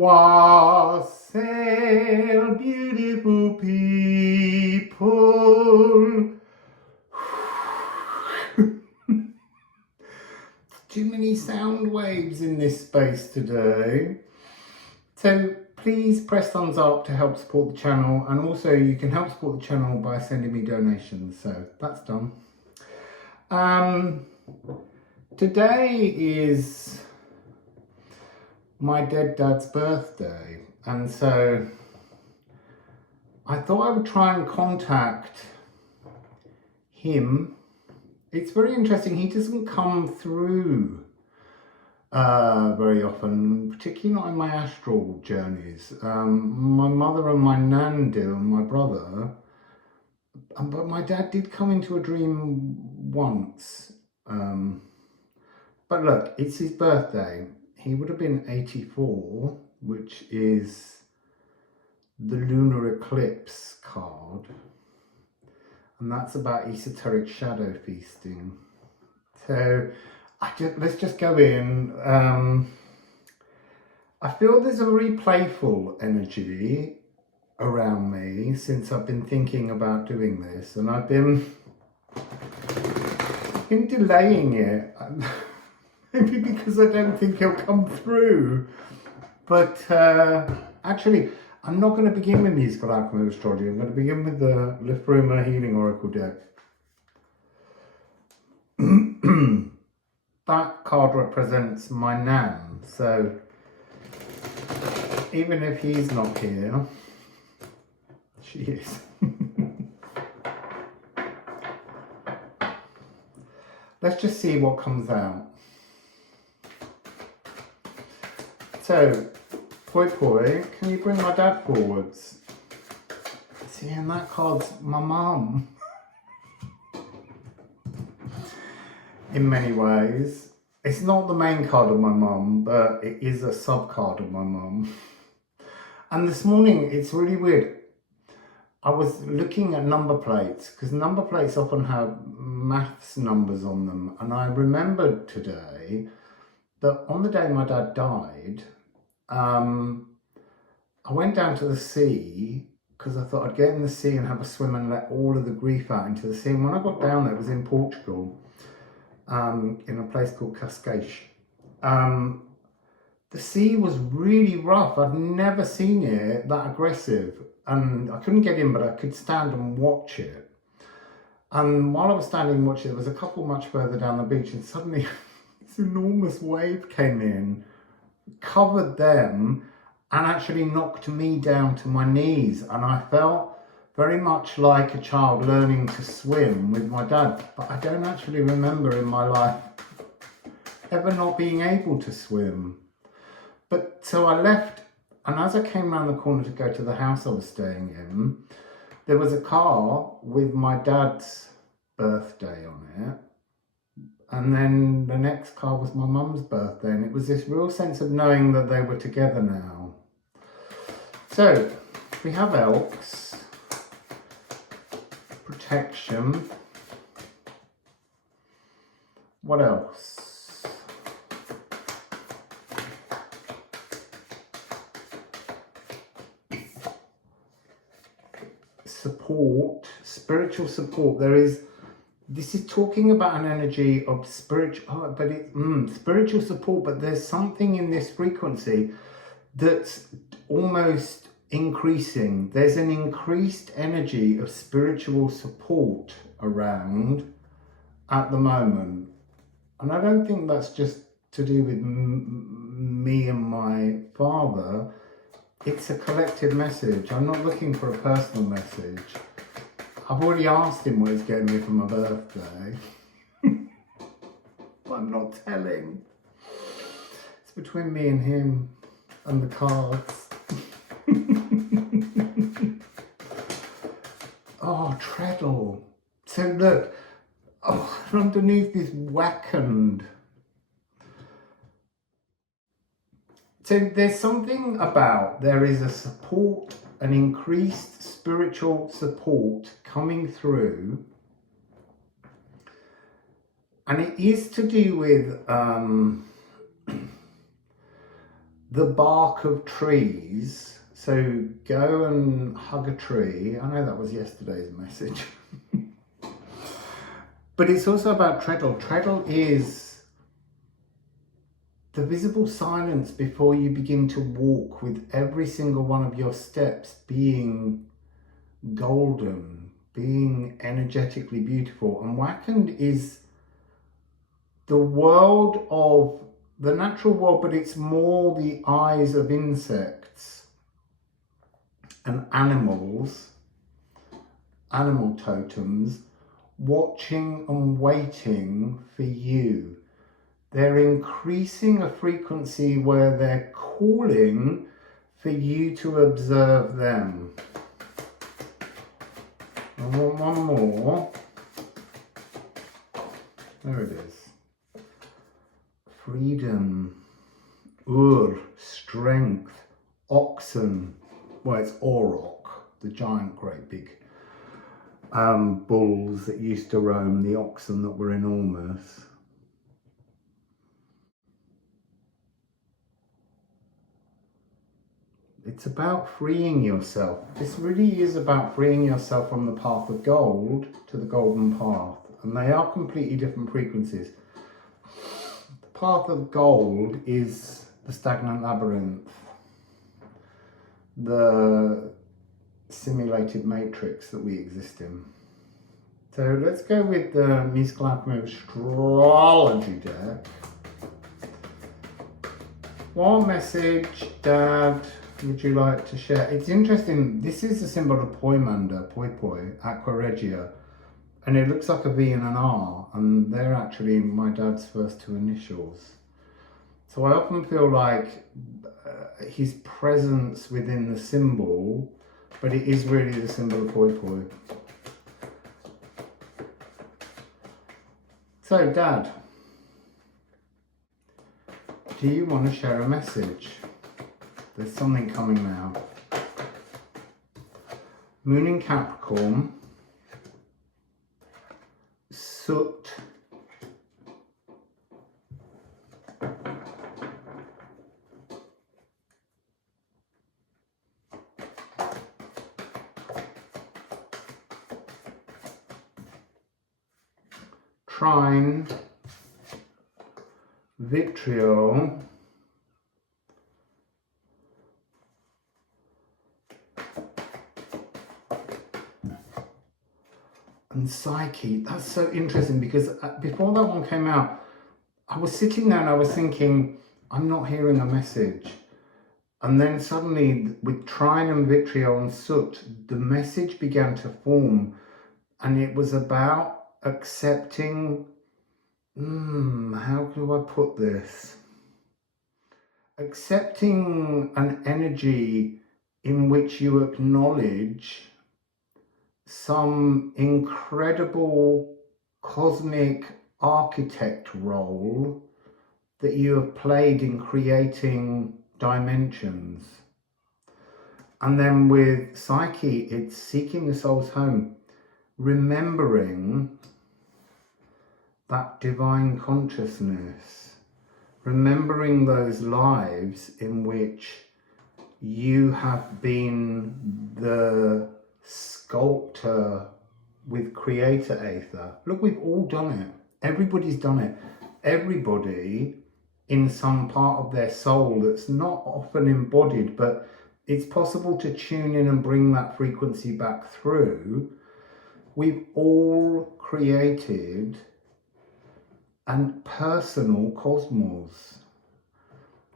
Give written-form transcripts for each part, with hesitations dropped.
Wassail, beautiful people. Too many sound waves in this space today. So please press thumbs up to help support the channel, and also you can help support the channel by sending me donations. So that's done. Today is my dead dad's birthday, and so I thought I would try and contact him. It's very interesting, he doesn't come through very often, particularly not in my astral journeys. My mother and my nan do, and my brother, but my dad did come into a dream once. But look, it's his birthday. He would have been 84, which is the lunar eclipse card. And that's about esoteric shadow feasting. So let's just go in. I feel there's a very playful energy around me since I've been thinking about doing this, and I've been delaying it. Maybe because I don't think he'll come through. But actually, I'm not going to begin with musical alchemy of astrology. I'm going to begin with the Liffruma Healing Oracle deck. That card represents my nan, so even if he's not here, she is. Let's just see what comes out. So, Poi, can you bring my dad forwards? See, and that card's my mum. In many ways. It's not the main card of my mum, but it is a sub-card of my mum. And this morning, it's really weird. I was looking at number plates, because number plates often have maths numbers on them. And I remembered today that on the day my dad died, I went down to the sea because I thought I'd get in the sea and have a swim and let all of the grief out into the sea. And when I got down there, it was in Portugal, in a place called Cascais. The sea was really rough. I'd never seen it that aggressive, and I couldn't get in, but I could stand and watch it. And while I was standing and watching it, there was a couple much further down the beach, and suddenly this enormous wave came in, covered them, and actually knocked me down to my knees. And I felt very much like a child learning to swim with my dad, but I don't actually remember in my life ever not being able to swim. But so I left, and as I came around the corner to go to the house I was staying in, there was a car with my dad's birthday on it. And then the next car was my mum's birthday, and it was this real sense of knowing that they were together now. So we have elks, protection. What else? Support, spiritual support. This is talking about an energy of spiritual, spiritual support, but there's something in this frequency that's almost increasing. There's an increased energy of spiritual support around at the moment. And I don't think that's just to do with me and my father. It's a collective message. I'm not looking for a personal message. I've already asked him what he's getting me for my birthday. But I'm not telling. It's between me and him and the cards. Oh, treadle. So look, underneath this wackened. So there's something about, there is a support, an increased spiritual support coming through, and it is to do with the bark of trees. So go and hug a tree. I know that was yesterday's message. But it's also about treadle. Treadle is the visible silence before you begin to walk, with every single one of your steps being golden, being energetically beautiful. And Wakand is the world of the natural world, but it's more the eyes of insects and animals, animal totems, watching and waiting for you. They're increasing a frequency where they're calling for you to observe them. I want one more. There it is. Freedom, strength, oxen. Well, it's auroch, the giant, great big bulls that used to roam, the oxen that were enormous. It's about freeing yourself. This really is about freeing yourself from the path of gold to the golden path. And they are completely different frequencies. The path of gold is the stagnant labyrinth, the simulated matrix that we exist in. So let's go with the Musical Alchemy Astrology deck. What message, Dad, would you like to share? It's interesting, this is a symbol of Poimander, Poi, Aqua Regia, and it looks like a V and an R, and they're actually my dad's first two initials. So I often feel like his presence within the symbol, but it is really the symbol of Poi. So, Dad, do you want to share a message? There's something coming now. Moon in Capricorn, soot, trine, vitriol, and psyche. That's so interesting, because before that one came out, I was sitting there and I was thinking, I'm not hearing a message. And then suddenly with trine and vitriol and soot, the message began to form, and it was about accepting, how do I put this? Accepting an energy in which you acknowledge some incredible cosmic architect role that you have played in creating dimensions. And then with Psyche, it's seeking the soul's home, remembering that divine consciousness, remembering those lives in which you have been the sculptor with creator aether. Look, we've all done it. Everybody's done it. Everybody in some part of their soul that's not often embodied, but it's possible to tune in and bring that frequency back through. We've all created an personal cosmos,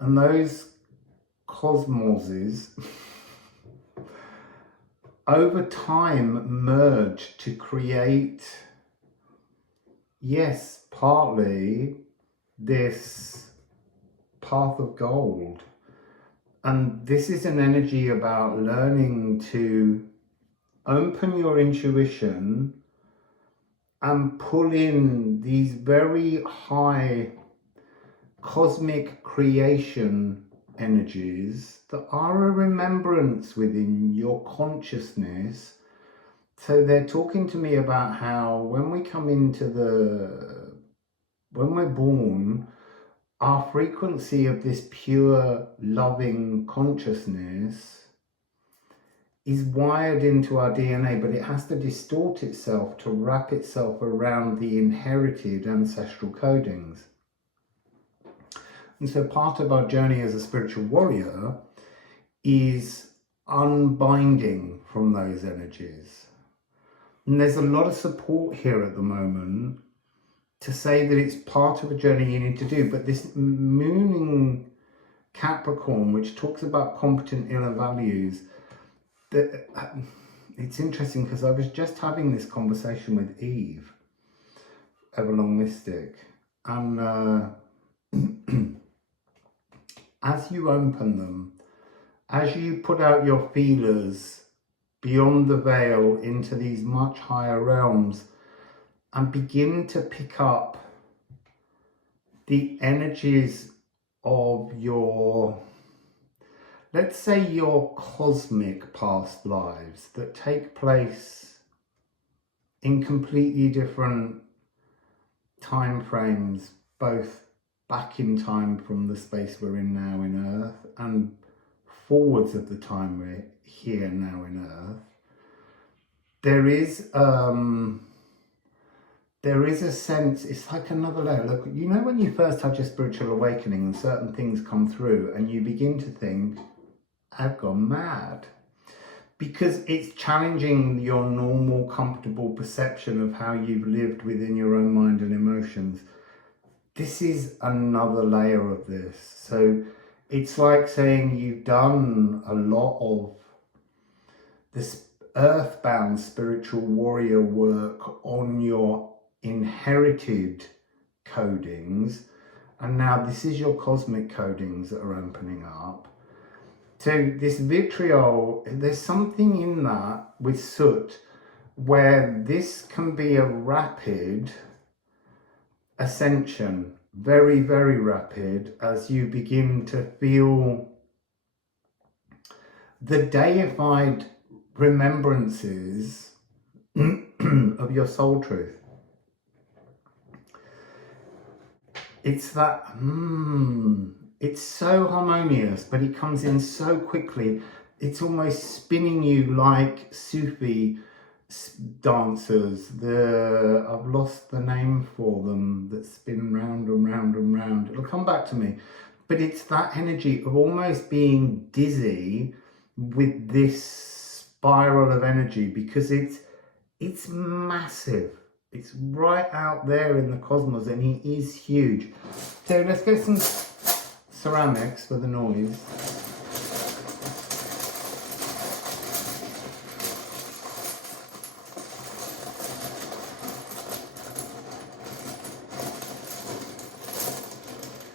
and those cosmoses over time merge to create, yes, partly this path of gold. And this is an energy about learning to open your intuition and pull in these very high cosmic creation energies that are a remembrance within your consciousness. So they're talking to me about how when we come into when we're born, our frequency of this pure loving consciousness is wired into our DNA, but it has to distort itself to wrap itself around the inherited ancestral codings. And so part of our journey as a spiritual warrior is unbinding from those energies. And there's a lot of support here at the moment to say that it's part of a journey you need to do. But this mooning Capricorn, which talks about competent inner values, that it's interesting because I was just having this conversation with Eve, Everlong Mystic, and as you open them, as you put out your feelers beyond the veil into these much higher realms and begin to pick up the energies of your, let's say, your cosmic past lives that take place in completely different time frames, both back in time from the space we're in now in Earth and forwards of the time we're here now in Earth. There is a sense, it's like another layer. Look, you know when you first have your spiritual awakening and certain things come through and you begin to think, I've gone mad. Because it's challenging your normal, comfortable perception of how you've lived within your own mind and emotions. This is another layer of this. So it's like saying you've done a lot of this earthbound spiritual warrior work on your inherited codings, and now this is your cosmic codings that are opening up. So this vitriol, there's something in that with soot where this can be a rapid ascension, very, very rapid, as you begin to feel the deified remembrances of your soul truth. It's that, it's so harmonious, but it comes in so quickly. It's almost spinning you like Sufi dancers. I've lost the name for them, that spin round and round and round. It'll come back to me. But it's that energy of almost being dizzy with this spiral of energy, because it's massive. It's right out there in the cosmos, and it is huge. So let's get some ceramics for the noise.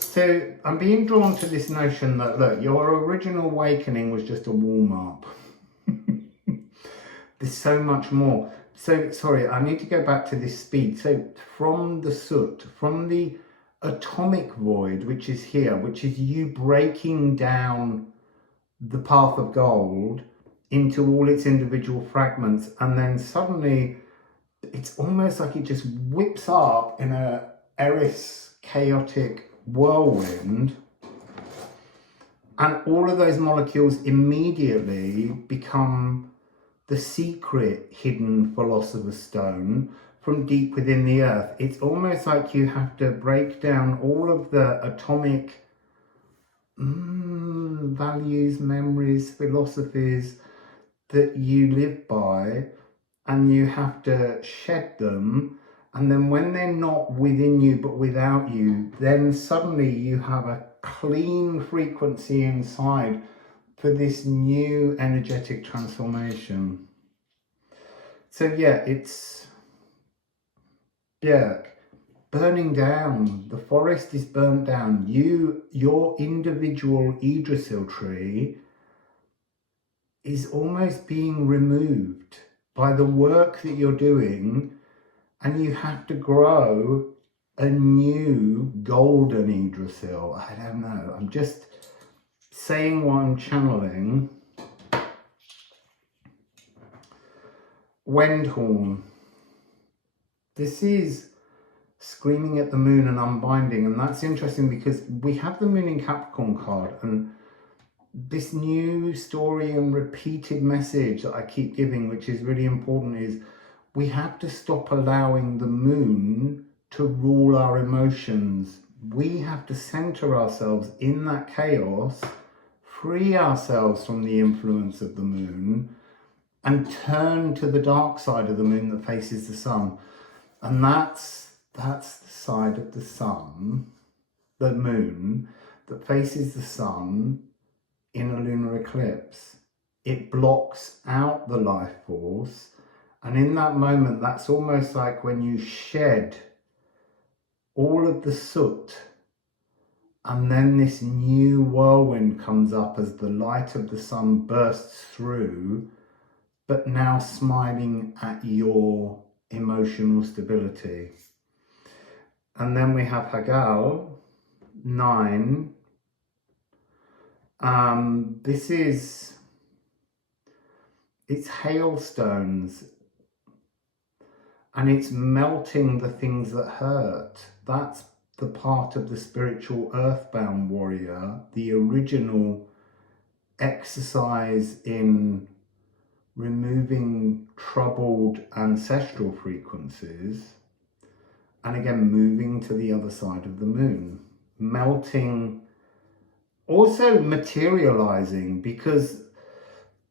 So I'm being drawn to this notion that, look, your original awakening was just a warm-up. There's so much more. So, sorry, I need to go back to this speed. So from the soot, from the atomic void, which is here, which is you breaking down the path of gold into all its individual fragments, and then suddenly it's almost like it just whips up in a Eris chaotic whirlwind, and all of those molecules immediately become the secret hidden Philosopher's Stone from deep within the earth. It's almost like you have to break down all of the atomic values, memories, philosophies that you live by, and you have to shed them. And then when they're not within you but without you, then suddenly you have a clean frequency inside for this new energetic transformation. So yeah, it's burning down. The forest is burnt down. Your individual Yggdrasil tree is almost being removed by the work that you're doing, and you have to grow a new golden Yggdrasil. I don't know. I'm just saying what I'm channeling. Wendhorn. This is screaming at the moon and unbinding. And that's interesting because we have the moon in Capricorn card, and this new story and repeated message that I keep giving, which is really important, is we have to stop allowing the moon to rule our emotions. We have to center ourselves in that chaos, free ourselves from the influence of the moon, and turn to the dark side of the moon that faces the sun. And that's the side of the sun, the moon, that faces the sun in a lunar eclipse. It blocks out the life force, and in that moment, that's almost like when you shed all of the soot, and then this new whirlwind comes up as the light of the sun bursts through, but now smiling at your emotional stability. And then we have Hagal 9. It's hailstones, and it's melting the things that hurt. That's the part of the spiritual earthbound warrior, the original exercise in removing troubled ancestral frequencies, and again moving to the other side of the moon, melting, also materializing, because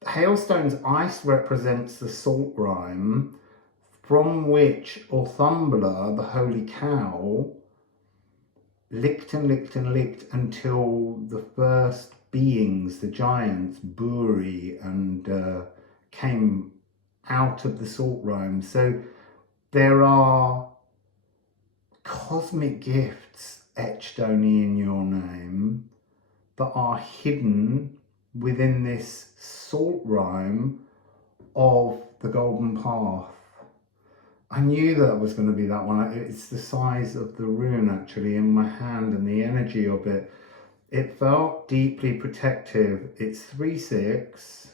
hailstones, ice represents the salt rime from which Orthumbla, the holy cow, licked and licked and licked until the first beings, the giants, Buri, and came out of the salt rime. So there are cosmic gifts etched only in your name that are hidden within this salt rime of the golden path. I knew that was going to be that one. It's the size of the rune actually in my hand, and the energy of it. It felt deeply protective. It's 3/6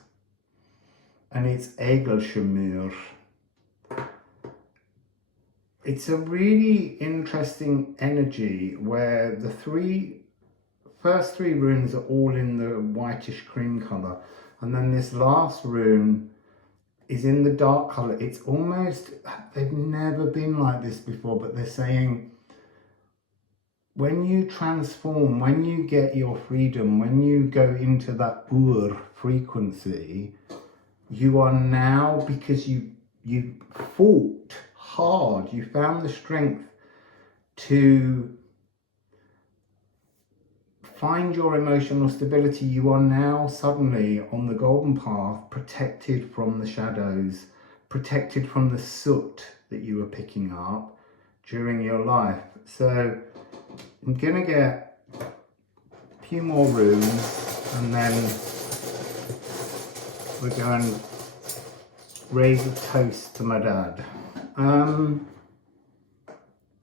and it's Egelschmür. It's a really interesting energy where the first three runes are all in the whitish cream colour, and then this last rune is in the dark colour. It's almost, they've never been like this before, but they're saying when you transform, when you get your freedom, when you go into that Ur frequency, you are now, because you fought hard, you found the strength to find your emotional stability, you are now suddenly on the golden path, protected from the shadows, protected from the soot that you were picking up during your life. So I'm gonna get a few more runes, and then we're going to raise a toast to my dad.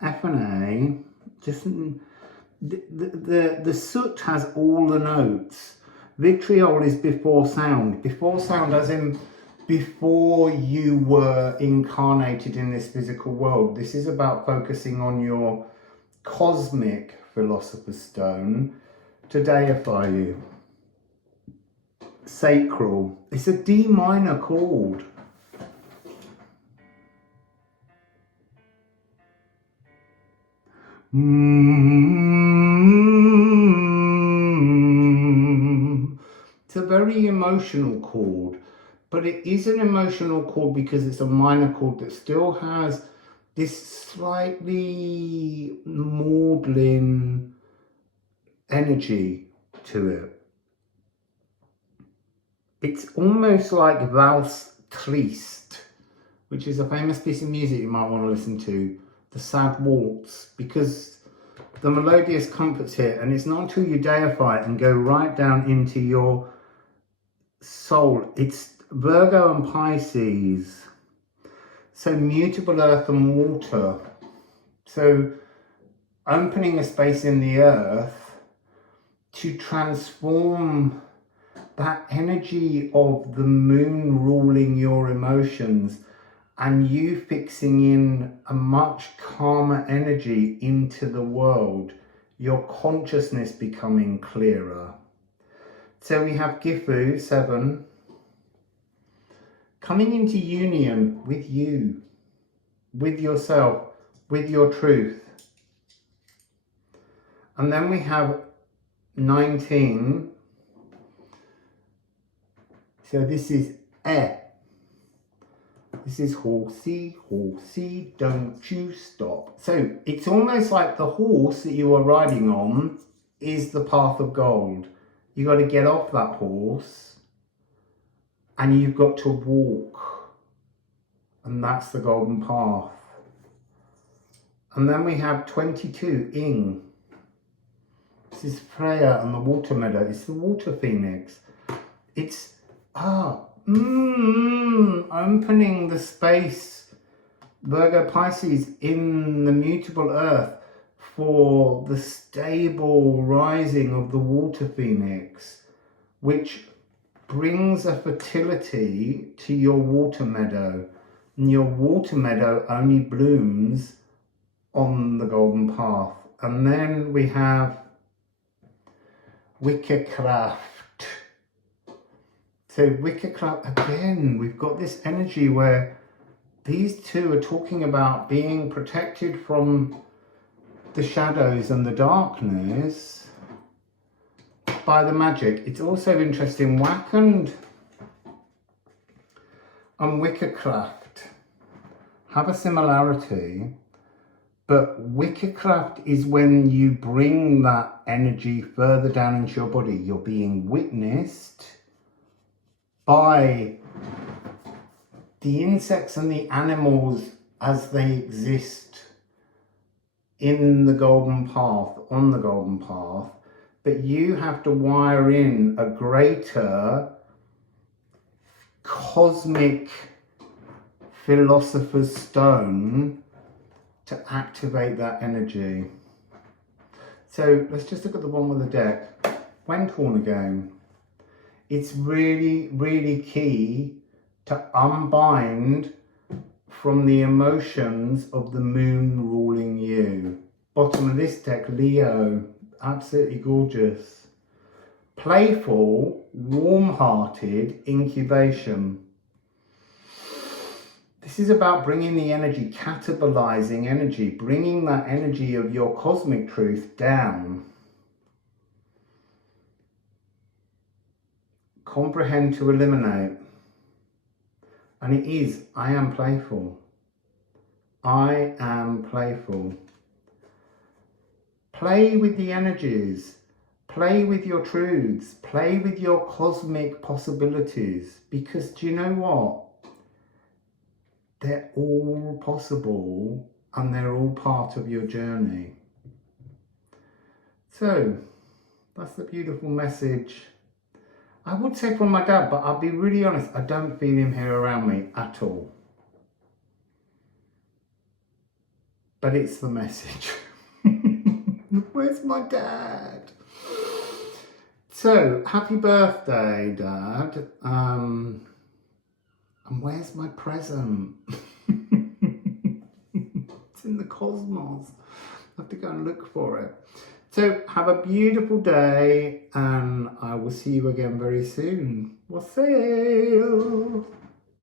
F and A, just the soot has all the notes. Vitriol is before sound. Before sound as in before you were incarnated in this physical world. This is about focusing on your cosmic Philosopher's Stone to deify you. Sacral. It's a D minor chord. It's a very emotional chord, but it is an emotional chord because it's a minor chord that still has this slightly maudlin energy to it. It's almost like Valse Triste, which is a famous piece of music you might want to listen to, the sad waltz, because the melodious comfort's here, and it's not until you deify it and go right down into your soul. It's Virgo and Pisces, so mutable earth and water, so opening a space in the earth to transform that energy of the moon ruling your emotions and you fixing in a much calmer energy into the world, your consciousness becoming clearer. So we have Gifu, 7, coming into union with you, with yourself, with your truth. And then we have 19. So this is E. This is horsey, horsey, don't you stop. So it's almost like the horse that you are riding on is the path of gold. You got to get off that horse and you've got to walk. And that's the golden path. And then we have 22, Ing. This is Freya and the water meadow. It's the water phoenix. It's, opening the space, Virgo Pisces, in the mutable earth for the stable rising of the water phoenix, which brings a fertility to your water meadow. And your water meadow only blooms on the golden path. And then we have Wickercraft. So Wickercraft, again, we've got this energy where these two are talking about being protected from the shadows and the darkness by the magic. It's also interesting, Wakand and Wickercraft have a similarity, but Wickercraft is when you bring that energy further down into your body. You're being witnessed by the insects and the animals as they exist in the golden path, on the golden path, but you have to wire in a greater cosmic philosopher's stone to activate that energy. So let's just look at the one with the deck. Wentorn again. It's really, really key to unbind from the emotions of the moon ruling you. Bottom of this deck, Leo, absolutely gorgeous. Playful, warm-hearted incubation. This is about bringing the energy, catabolizing energy, bringing that energy of your cosmic truth down. Comprehend to eliminate. And it is, I am playful. I am playful. Play with the energies. Play with your truths. Play with your cosmic possibilities. Because do you know what? They're all possible and they're all part of your journey. So, that's the beautiful message. I would say from my dad, but I'll be really honest, I don't feel him here around me at all. But it's the message. Where's my dad? So, happy birthday, Dad. And where's my present? It's in the cosmos. I have to go and look for it. So have a beautiful day and I will see you again very soon. Wassail!